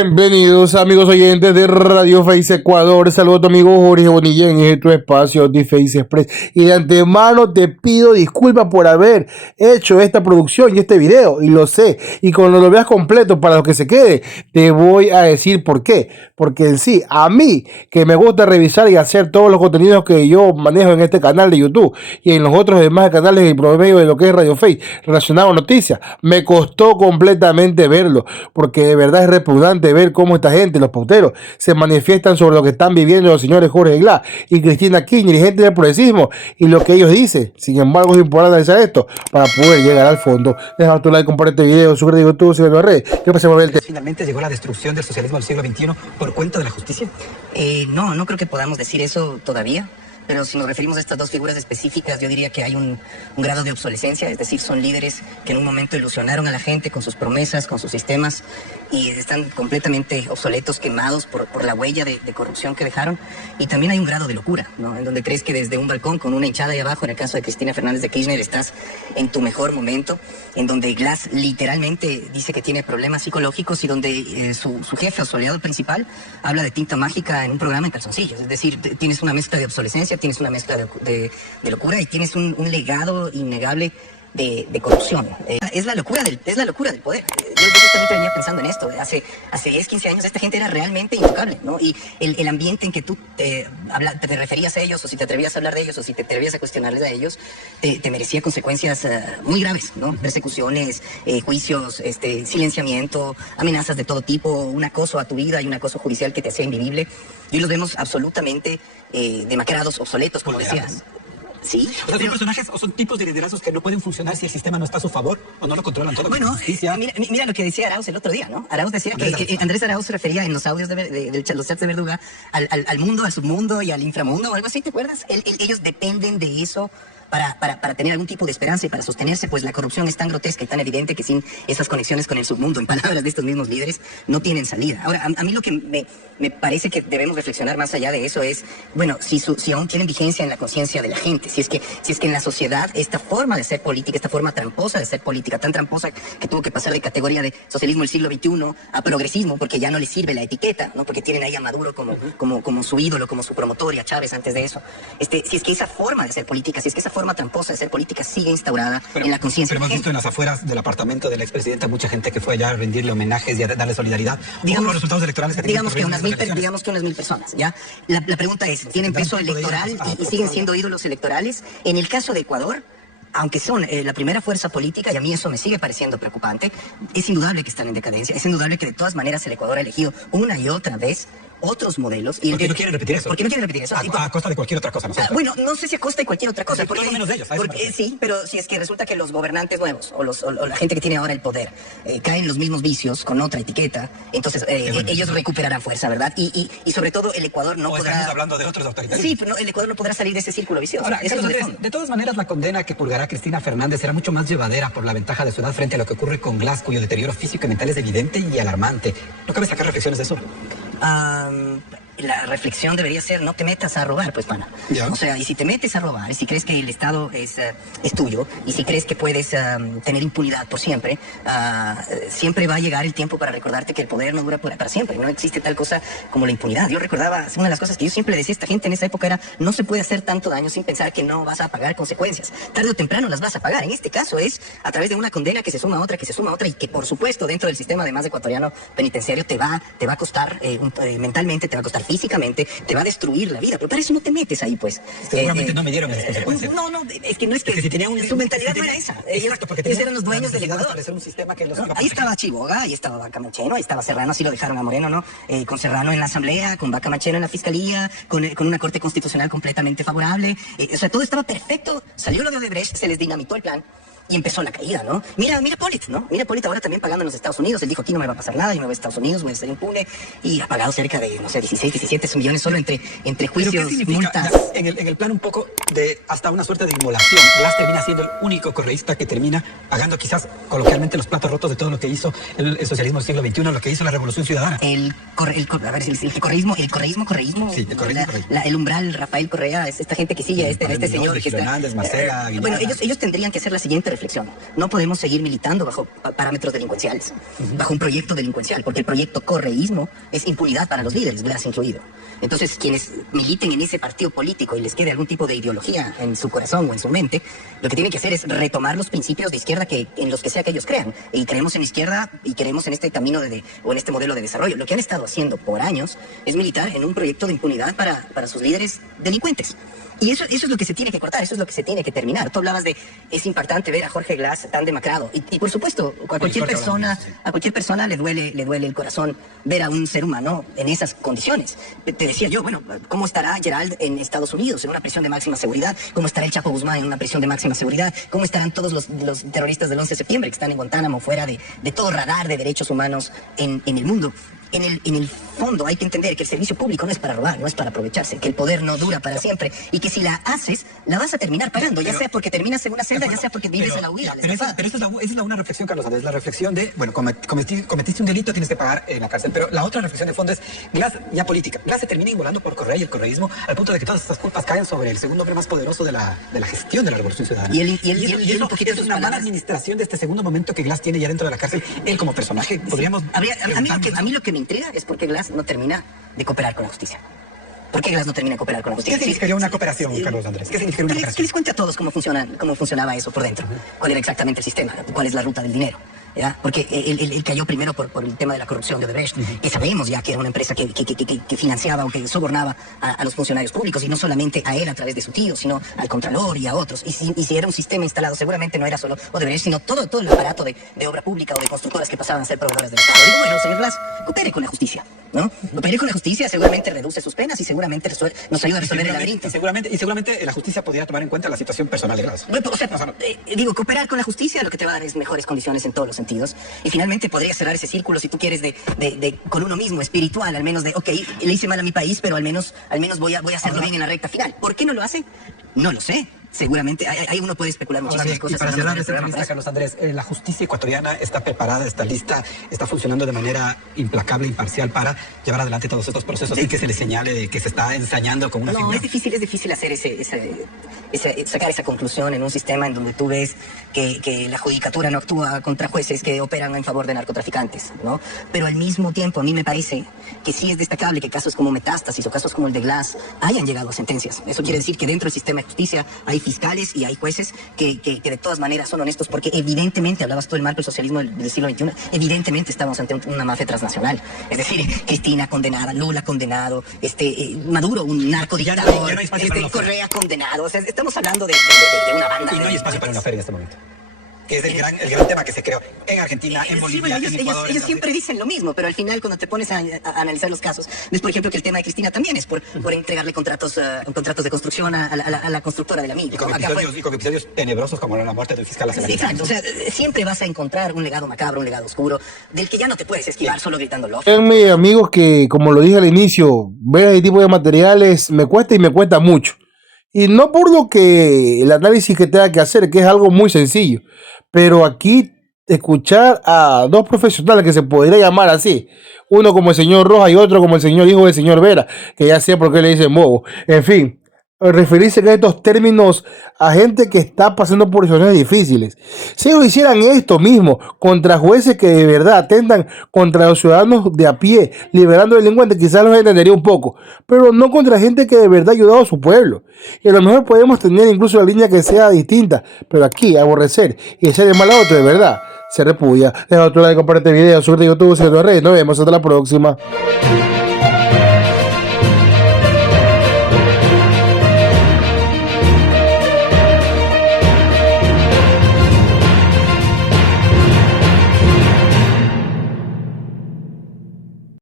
Bienvenidos amigos oyentes de Radio Face Ecuador. Saludos a tu amigo Jorge Bonilla en este espacio de Face Express. Y de antemano te pido disculpas por haber hecho esta producción y este video. Y lo sé. Y cuando lo veas completo, para los que se quede, te voy a decir por qué. Porque en sí, a mí, que me gusta revisar y hacer todos los contenidos que yo manejo en este canal de YouTube y en los otros demás canales y por medio de lo que es Radio Face relacionado a noticias, me costó completamente verlo. Porque de verdad es repugnante ver cómo esta gente, los pauteros, se manifiestan sobre lo que están viviendo los señores Jorge Glass y Cristina Kirchner y gente del progresismo y lo que ellos dicen. Sin embargo, es importante analizar esto para poder llegar al fondo. Deja tu like, comparte este video, suscríbete a YouTube, sígueme en las redes. ¿Qué pasa con el tema? Finalmente llegó la destrucción del socialismo del siglo XXI por cuenta de la justicia. No creo que podamos decir eso todavía. Pero si nos referimos a estas dos figuras específicas, yo diría que hay un grado de obsolescencia, es decir, son líderes que en un momento ilusionaron a la gente con sus promesas, con sus sistemas, y están completamente obsoletos, quemados por la huella de corrupción que dejaron. Y también hay un grado de locura, ¿no? En donde crees que desde un balcón con una hinchada ahí abajo, en el caso de Cristina Fernández de Kirchner, estás en tu mejor momento, en donde Glass literalmente dice que tiene problemas psicológicos y donde su jefe o su aliado principal habla de tinta mágica en un programa en calzoncillos. Es decir, tienes una mezcla de obsolescencia, tienes una mezcla de locura y tienes un legado innegable de corrupción. Es la locura del poder. Yo justamente venía pensando en esto. Hace 10, 15 años esta gente era realmente intocable, ¿no? Y el ambiente en que tú te referías a ellos, o si te atrevías a hablar de ellos, o si te atrevías a cuestionarles a ellos, te merecía consecuencias muy graves, ¿no? Persecuciones, juicios, silenciamiento, amenazas de todo tipo, un acoso a tu vida y un acoso judicial que te hacía invivible. Y hoy los vemos absolutamente demacrados, obsoletos, como decías. Sí, o sea, son personajes o son tipos de liderazgos que no pueden funcionar si el sistema no está a su favor o no lo controlan todo. Bueno, mira lo que decía Arauz el otro día, ¿no? Arauz decía que Andrés Arauz se refería en los audios de los chats de Verduga al mundo, al submundo y al inframundo o algo así, ¿te acuerdas? Ellos dependen de eso para tener algún tipo de esperanza y para sostenerse, pues la corrupción es tan grotesca y tan evidente que sin esas conexiones con el submundo, en palabras de estos mismos líderes, no tienen salida. Ahora, a mí lo que me parece que debemos reflexionar más allá de eso es, bueno, si aún tienen vigencia en la conciencia de la gente, si es que en la sociedad esta forma de ser política, esta forma tramposa de ser política, tan tramposa que tuvo que pasar de categoría de socialismo del siglo XXI a progresismo, porque ya no les sirve la etiqueta, ¿no? Porque tienen ahí a Maduro como su ídolo, como su promotor, y a Chávez antes de eso. Si es que esa forma de ser política, si es que esa forma tramposa de ser política sigue instaurada en la conciencia. Pero hemos visto en las afueras del apartamento del expresidente mucha gente que fue allá a rendirle homenajes y a darle solidaridad. Digamos, los resultados electorales que digamos que unas 1000 personas, ¿ya? La pregunta es, ¿tienen peso electoral y siguen siendo ídolos electorales? En el caso de Ecuador, aunque son la primera fuerza política, y a mí eso me sigue pareciendo preocupante, es indudable que están en decadencia, es indudable que de todas maneras el Ecuador ha elegido una y otra vez otros modelos. ¿Por qué no quieren repetir eso? ¿Por qué no quieren repetir eso? A costa de cualquier otra cosa, ¿no? Bueno, no sé si a costa de cualquier otra cosa. Por lo menos de ellos. Sí, pero si es que resulta que los gobernantes nuevos o la gente que tiene ahora el poder caen en los mismos vicios con otra etiqueta, entonces ellos recuperarán fuerza, ¿verdad? Y sobre todo el Ecuador no podrá... Estamos hablando de otros autoritarios. Sí, pero el Ecuador no podrá salir de ese círculo vicioso. Ahora, de todas maneras, la condena que purgará Cristina Fernández será mucho más llevadera por la ventaja de su edad frente a lo que ocurre con Glass, cuyo deterioro físico y mental es evidente y alarmante. ¿No cabe sacar reflexiones de eso? La reflexión debería ser, no te metas a robar, pues, pana. ¿Ya? O sea, y si te metes a robar, y si crees que el Estado es tuyo, y si crees que puedes tener impunidad por siempre, siempre va a llegar el tiempo para recordarte que el poder no dura para siempre. No existe tal cosa como la impunidad. Yo recordaba, una de las cosas que yo siempre le decía a esta gente en esa época era, no se puede hacer tanto daño sin pensar que no vas a pagar consecuencias. Tarde o temprano las vas a pagar. En este caso es a través de una condena que se suma a otra, que se suma a otra, y que por supuesto dentro del sistema además ecuatoriano penitenciario te va a costar mentalmente, te va a costar físicamente, te va a destruir la vida, pero para eso no te metes ahí, pues. Seguramente no me dieron esas consecuencias. No, es que no es que, si tenía su mentalidad no era esa. Exacto, porque ellos eran los dueños del Ecuador. Un sistema que los ahí estaba Chivoga, ahí estaba Vaca Macheno, ahí estaba Serrano, así lo dejaron a Moreno, ¿no? Con Serrano en la asamblea, con Vaca Macheno en la fiscalía, con una corte constitucional completamente favorable. O sea, todo estaba perfecto. Salió lo de Odebrecht, se les dinamitó el plan. Y empezó la caída, ¿no? Mira Polit, ¿no? Mira Polit ahora también pagando en los Estados Unidos. Él dijo, aquí no me va a pasar nada, yo me voy a Estados Unidos, voy a estar impune. Y ha pagado cerca de, no sé, 16, 17 millones solo entre juicios, multas. En el plan un poco de hasta una suerte de inmolación. Glass termina siendo el único correísta que termina pagando quizás coloquialmente los platos rotos de todo lo que hizo el socialismo del siglo XXI, lo que hizo la Revolución Ciudadana. El correísmo. Sí, el correísmo. El umbral, Rafael Correa, es esta gente que sigue a este señor. Fernández, Marcela, bueno, ellos tendrían que hacer la siguiente reflexión. No podemos seguir militando bajo parámetros delincuenciales, bajo un proyecto delincuencial, porque el proyecto correísmo es impunidad para los líderes, Glass incluido. Entonces, quienes militen en ese partido político y les quede algún tipo de ideología en su corazón o en su mente, lo que tienen que hacer es retomar los principios de izquierda en los que sea que ellos crean. Y creemos en izquierda y creemos en este camino o en este modelo de desarrollo. Lo que han estado haciendo por años es militar en un proyecto de impunidad para sus líderes delincuentes. Y eso es lo que se tiene que cortar, eso es lo que se tiene que terminar. Tú hablabas de, es impactante ver a Jorge Glass tan demacrado. Y por supuesto, a cualquier persona le duele el corazón ver a un ser humano en esas condiciones. Te decía yo, bueno, ¿cómo estará Gerald en Estados Unidos, en una prisión de máxima seguridad? ¿Cómo estará el Chapo Guzmán en una prisión de máxima seguridad? ¿Cómo estarán todos los terroristas del 11 de septiembre que están en Guantánamo, fuera de todo radar de derechos humanos en el mundo? En el fondo hay que entender que el servicio público no es para robar, no es para aprovecharse, que el poder no dura para siempre y que si la haces, la vas a terminar pagando, ya sea porque terminas en una celda, ya sea porque vives en la huida. Pero esa es una reflexión, Carlos Andrés, la reflexión de, bueno, cometiste un delito, tienes que pagar en la cárcel, pero la otra reflexión de fondo es, Glass, ya política, Glass se termina inmolando por Correa y el correísmo al punto de que todas estas culpas caen sobre el segundo hombre más poderoso de la gestión de la Revolución Ciudadana. Y él un poquito es una mala administración de este segundo momento que Glass tiene ya dentro de la cárcel, él como personaje, podríamos... A mí lo que me intriga es por qué Glass no termina de cooperar con la justicia. ¿Por qué Glass no termina de cooperar con la justicia? ¿Qué significaría una cooperación, Carlos Andrés? ¿Qué significaría una cooperación? Que les cuente a todos cómo funcionaba eso por dentro. ¿Cuál era exactamente el sistema? ¿Cuál es la ruta del dinero? ¿Ya? Porque él cayó primero por el tema de la corrupción de Odebrecht, que sabemos ya que era una empresa que financiaba o que sobornaba a los funcionarios públicos, y no solamente a él a través de su tío, sino al Contralor y a otros. Y si era un sistema instalado, seguramente no era solo Odebrecht, sino todo el aparato de obra pública o de constructoras que pasaban a ser proveedores del Estado. Digo, bueno, señor Glass, coopere con la justicia, ¿no? Coopere con la justicia, seguramente reduce sus penas y seguramente nos ayuda a resolver el laberinto. Y seguramente la justicia podría tomar en cuenta la situación personal de Glass. Bueno, digo, cooperar con la justicia lo que te va a dar es mejores condiciones en todos los sentidos. Y finalmente podría cerrar ese círculo, si tú quieres, con uno mismo, espiritual, al menos ok, le hice mal a mi país, pero al menos voy a hacerlo bien en la recta final. ¿Por qué no lo hace? No lo sé. Seguramente, ahí uno puede especular muchísimas cosas. Y para cerrar esta entrevista, Carlos Andrés, la justicia ecuatoriana está preparada, está lista, está funcionando de manera implacable, imparcial para llevar adelante todos estos procesos y que se le señale que se está ensañando con una figura. Es difícil hacer sacar esa conclusión en un sistema en donde tú ves que la judicatura no actúa contra jueces que operan en favor de narcotraficantes, ¿no? Pero al mismo tiempo, a mí me parece que sí es destacable que casos como Metástasis o casos como el de Glass hayan llegado a sentencias. Eso quiere decir que dentro del sistema de justicia hay fiscales y hay jueces que de todas maneras son honestos, porque evidentemente, hablabas tú del marco del socialismo del siglo XXI, evidentemente estamos ante una mafia transnacional. Es decir, Cristina condenada, Lula condenado, Maduro un narcodictador, Correa condenado. O sea, estamos hablando de una banda. Y no hay espacio para una feria en este momento, que es el gran tema que se creó en Argentina, en Bolivia, en Ecuador. Ellos siempre dicen lo mismo, pero al final cuando te pones a analizar los casos, ves por ejemplo que el tema de Cristina también es por entregarle contratos de construcción a la constructora de la MIL. Y con episodios tenebrosos como la muerte del fiscal. Sí, exacto, o sea, siempre vas a encontrar un legado macabro, un legado oscuro, del que ya no te puedes esquivar solo gritándolo. Créanme, amigos, que como lo dije al inicio, ver este tipo de materiales me cuesta y me cuesta mucho. Y no por lo que el análisis que tenga que hacer, que es algo muy sencillo, pero aquí escuchar a dos profesionales que se podría llamar así, uno como el señor Rojas y otro como el señor hijo del señor Vera, que ya sé por qué le dicen bobo, en fin, referirse a estos términos a gente que está pasando por situaciones difíciles. Si ellos hicieran esto mismo contra jueces que de verdad atentan contra los ciudadanos de a pie, liberando delincuentes, quizás los entendería un poco, pero no contra gente que de verdad ha ayudado a su pueblo. Y a lo mejor podemos tener incluso la línea que sea distinta, pero aquí aborrecer y ser de mal a otro, de verdad, se repudia. Deja otro like, comparte el video, suscríbete a YouTube, síguete a las redes. Nos vemos hasta la próxima.